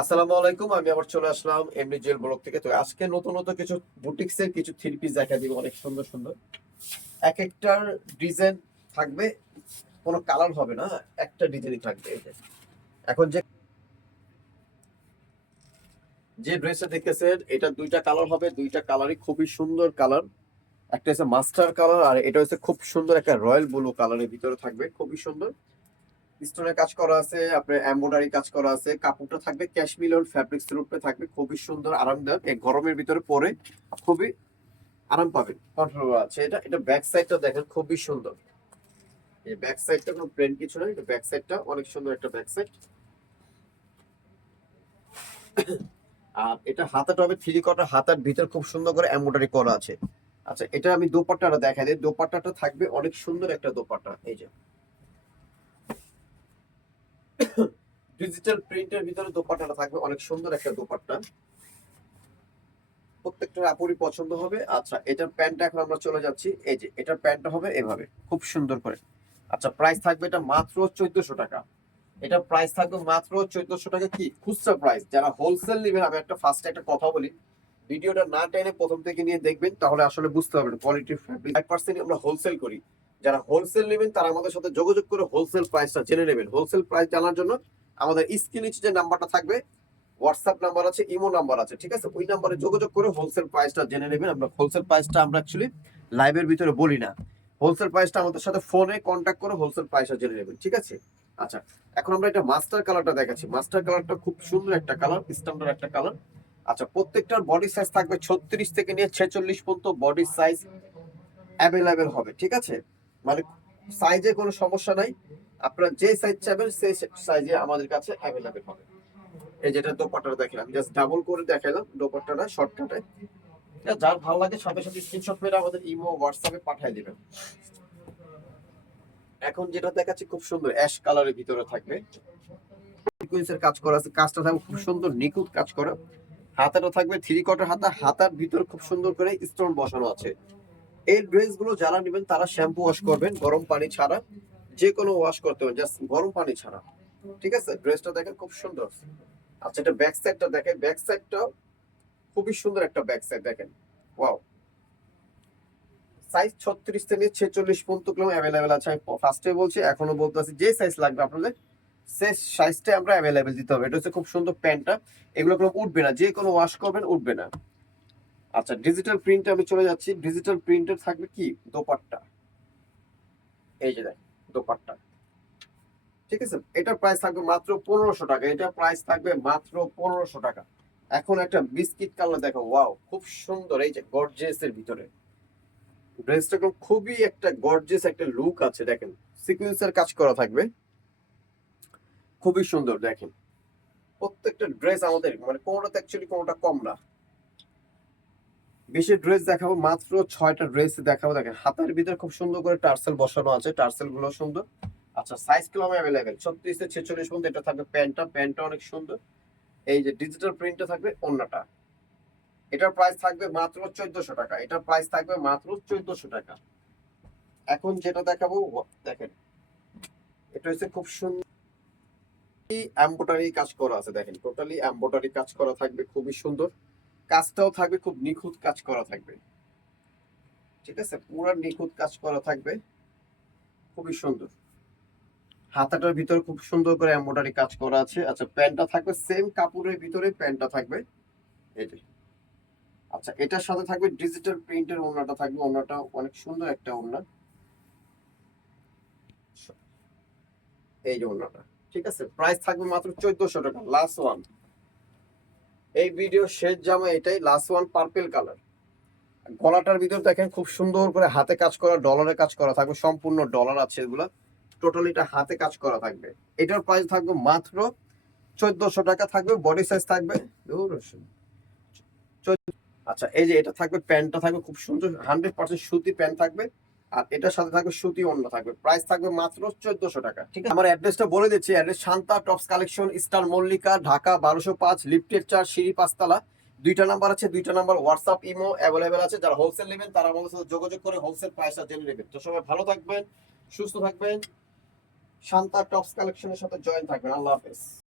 আসসালামু আলাইকুম, আমি আবার চলে আসলাম এমনি জুয়েল ব্লগ থেকে। তো আজকে নতুন নতুন কিছু বুটিক্স এর কিছু থ্রি পিস দেখা দিব, অনেক সুন্দর সুন্দর। এক একটার ডিজাইন থাকবে, কোনো কালার হবে না, একটা ডিজাইনই থাকবে। এই যে এখন যে যে ড্রেসটা দেখতেছেন, এটা দুইটা কালার হবে, দুইটা কালারই খুবই সুন্দর কালার। একটা হচ্ছে মাস্টার কালার, আর এটা হচ্ছে খুব সুন্দর একটা রয়্যাল ব্লু কালারের ভিতরে থাকবে, খুবই সুন্দর। স্টোনের কাজ করা আছে, আপনার এমব্রয়ডারি কাজ করা আছে। কাপড়টা থাকবে ক্যাশমিলন ফ্যাব্রিক্স এর উপরে থাকবে, খুবই সুন্দর আরামদায়ক। এই গরমের ভিতরে পরে খুবই আরাম পাবেন, কমফোর্টেবল আছে। এটা এটা ব্যাক সাইডটা দেখেন, খুবই সুন্দর। এই ব্যাক সাইডটা কোনো প্লেন কিছু নয়, এটা ব্যাক সাইডটা অনেক সুন্দর একটা ব্যাক সাইড। আর এটা হাতাটা হবে থ্রি কোয়ার্টার, হাতার ভিতর খুব সুন্দর করে এমব্রয়ডারি করা আছে। আচ্ছা, এটা আমি দোপাট্টাটা দেখাই দিই। দোপাট্টাটা থাকবে অনেক সুন্দর একটা দোপাট্টা, এই যে ডিজিটাল প্রিন্টের ভিতরে দোপাট্টাটা থাকবে, অনেক সুন্দর একটা দোপাট্টা। প্রত্যেকটা আপুরই পছন্দ হবে। আচ্ছা, এটার প্যান্টটা এখন আমরা চলে যাচ্ছি। এই যে এটার প্যান্টটা হবে এভাবে, খুব সুন্দর করে। আচ্ছা, প্রাইস থাকবে এটা মাত্র 1400 টাকা। এটা প্রাইস থাকবে মাত্র 1400 টাকা। কি খুচরা প্রাইস, যারা হোলসেল নেবেন, আমি একটা ফার্স্টে একটা কথা বলি, ভিডিওটা না টেনে প্রথম থেকে নিয়ে দেখবেন, তাহলে আসলে বুঝতে পারবেন কোয়ালিটি। ফ্যাব্রিক 5% আমরা হোলসেল করি। যারা হোলসেল নেবেন তারা আমাদের সাথে যোগাযোগ করে হোলসেল প্রাইসটা জেনে নেবেন। হোলসেল প্রাইস জানার জন্য আমাদের স্ক্রিনে যে নাম্বারটা থাকবে, হোয়াটসঅ্যাপ নাম্বার আছে, ইমো নাম্বার আছে, ঠিক আছে? ওই নাম্বারে যোগাযোগ করে হোলসেল প্রাইসটা জেনে নেবেন। আমরা হোলসেল প্রাইসটা আমরা অ্যাকচুয়ালি লাইভের ভিতরে বলি না। হোলসেল প্রাইসটা আমাদের সাথে ফোনে কন্ট্যাক্ট করে হোলসেল প্রাইসটা জেনে নেবেন, ঠিক আছে? আচ্ছা, এখন আমরা এটা মাস্টার কালারটা দেখাচ্ছি। মাস্টার কালারটা খুব সুন্দর একটা কালার, স্ট্যান্ডার্ড একটা কালার। আচ্ছা, প্রত্যেকটার বডি সাইজ থাকবে 36 থেকে নিয়ে 46 পর্যন্ত বডি সাইজ অ্যাভেলেবেল হবে, ঠিক আছে? মানে সাইজে কোনো সমস্যা নাই, আপনারা যে সাইজ চাইবেন সেই সাইজে আমাদের কাছে অ্যাভেলেবেল হবে। এই যেটা দোপাট্টাটা দেখেন, আমি জাস্ট ডাবল করে দেখাইলাম দোপাট্টাটা শর্টকাটে। যার ভালো লাগে সাথে সাথে স্ক্রিনশট মেরে আমাদের ইমো হোয়াটসঅ্যাপে পাঠিয়ে দিবেন। এখন যেটা দেখাচ্ছি খুব সুন্দর অ্যাশ কালারের ভিতরে থাকবে, সিকোয়েন্সের কাজ করা আছে। কাজটা থাকবে খুব সুন্দর নিখুঁত কাজ করা। হাতাটা থাকবে থ্রি কোয়ার্টার হাতা, হাতার ভিতরে খুব সুন্দর করে স্টোন বসানো আছে। এই ড্রেসগুলো যারা নেবেন তারা শ্যাম্পু ওয়াশ করবেন, গরম পানি ছাড়া। যে কোনো ওয়াশ করতে হবে, জাস্ট গরম পানি ছাড়া, ঠিক আছে? ড্রেসটা দেখেন খুব সুন্দর। আচ্ছা, এটা ব্যাক সাইডটা দেখেন, ব্যাক সাইডটা খুবই সুন্দর একটা ব্যাক সাইড দেখেন। ওয়াও, সাইজ 36 থেকে 46 পর্যন্ত অ্যাভেলেবেল আছে। আমি ফার্স্টে বলছি, এখনো বলতেছি, যে সাইজ লাগবে আপনাদের সেই সাইজটা আমরা অ্যাভেলেবেল দিতে হবে। এটা হচ্ছে খুব সুন্দর প্যান্টটা, এগুলো কোনো উঠবে না, যে কোনো ওয়াশ করবেন উঠবে না। আচ্ছা, ডিজিটাল প্রিন্টে আমি চলে যাচ্ছি। ডিজিটাল প্রিন্টের থাকবে কি দোপাট্টা, এই যে দেখ দোপাট্টা, ঠিক আছে? এটার প্রাইস থাকবে মাত্র 1500 টাকা। এটা প্রাইস থাকবে মাত্র 1500 টাকা। এখন একটা বিস্কিট কালার দেখো, ওয়াও খুব সুন্দর, এই যে গর্জিয়াস এর ভিতরে। ড্রেসটা খুবই একটা গর্জিয়াস একটা লুক আছে, দেখেন সিকোয়েন্সের কাজ করা থাকবে, খুবই সুন্দর। দেখেন প্রত্যেকটা ড্রেস আমাদের মানে কোনোটা অ্যাকচুয়ালি কোনোটা কম না। বেশি ড্রেস দেখাবো, মাত্র 6টা ড্রেস দেখাবো। দেখেন হাতের ভিতরে খুব সুন্দর করে টার্সেল বসানো আছে, টার্সেল গুলো সুন্দর। আচ্ছা, সাইজ গুলো অ্যাভেলেবেল 36 থেকে 46 পর্যন্ত। এটা থাকবে প্যান্টটা, প্যান্টটা অনেক সুন্দর। এই যে ডিজিটাল প্রিন্টটা থাকবে ওন্নাটা। এটার প্রাইস থাকবে মাত্র 1400 টাকা। এটার প্রাইস থাকবে মাত্র 1400 টাকা। এখন যেটা দেখাবো দেখেন, এটা হচ্ছে খুব সুন্দর এমব্রয়ডারি কাজ করা আছে। দেখেন টোটালি এমব্রয়ডারি কাজ করা থাকবে, খুবই সুন্দর। কাজটাও থাকবে খুব নিখুঁত কাজ করা থাকবে, ঠিক আছে? পুরো নিখুঁত কাজ করা থাকবে, খুবই সুন্দর। হাতাটার ভিতরে খুব সুন্দর করে এমব্রয়ডারি কাজ করা আছে। আচ্ছা, প্যান্টটা থাকবে সেম কাপড়ের ভিতরে, প্যান্টটা থাকবে এই যে। আচ্ছা, এটার সাথে থাকবে ডিজিটাল প্রিন্টের ওড়নাটা থাকবে, ওড়নাটা অনেক সুন্দর একটা ওড়না, এই যে ওড়নাটা, ঠিক আছে? প্রাইস থাকবে মাত্র 1400 টাকা, লাস্ট ওয়ান। এই ভিডিও শেষ জামা এটাই, লাস্ট ওয়ান, পার্পল কালার। গলাটার ভিতর দেখেন খুব সুন্দর করে হাতে কাজ করা, ডলারের কাজ করা থাকবে, সম্পূর্ণ ডলার আছে এগুলা। টোটালি এটা হাতে কাজ করা থাকবে। এটার প্রাইস থাকবে মাত্র 1400 টাকা। থাকবে বডি সাইজ থাকবে আচ্ছা, এই যে এটা থাকবে, প্যান্টটা থাকবে খুব সুন্দর 100% সুতি প্যান্ট থাকবে। আর এটার সাথে থাকবে সুতি ওড়না থাকবে। প্রাইস থাকবে মাত্র 1400 টাকা, ঠিক আছে? আমার অ্যাড্রেসটা বলে দিচ্ছি। Address Shanta tops collection, star Mallika, Dhaka 1205, লিফটের 4, সিঁড়ি 5 তলা। দুইটা নাম্বার আছে, দুইটা নাম্বার হোয়াটসঅ্যাপ ইমো অ্যাভেলেবেল আছে। যারা হোলসেল নেবেন তারা আমাদের সাথে যোগাযোগ করে হোলসেল প্রাইসটা জেনে নেবেন। তো সবাই ভালো থাকবেন, সুস্থ থাকবেন, শান্তা টপস কালেকশনের সাথে জয়েন থাকবেন। আল্লাহ হাফেজ।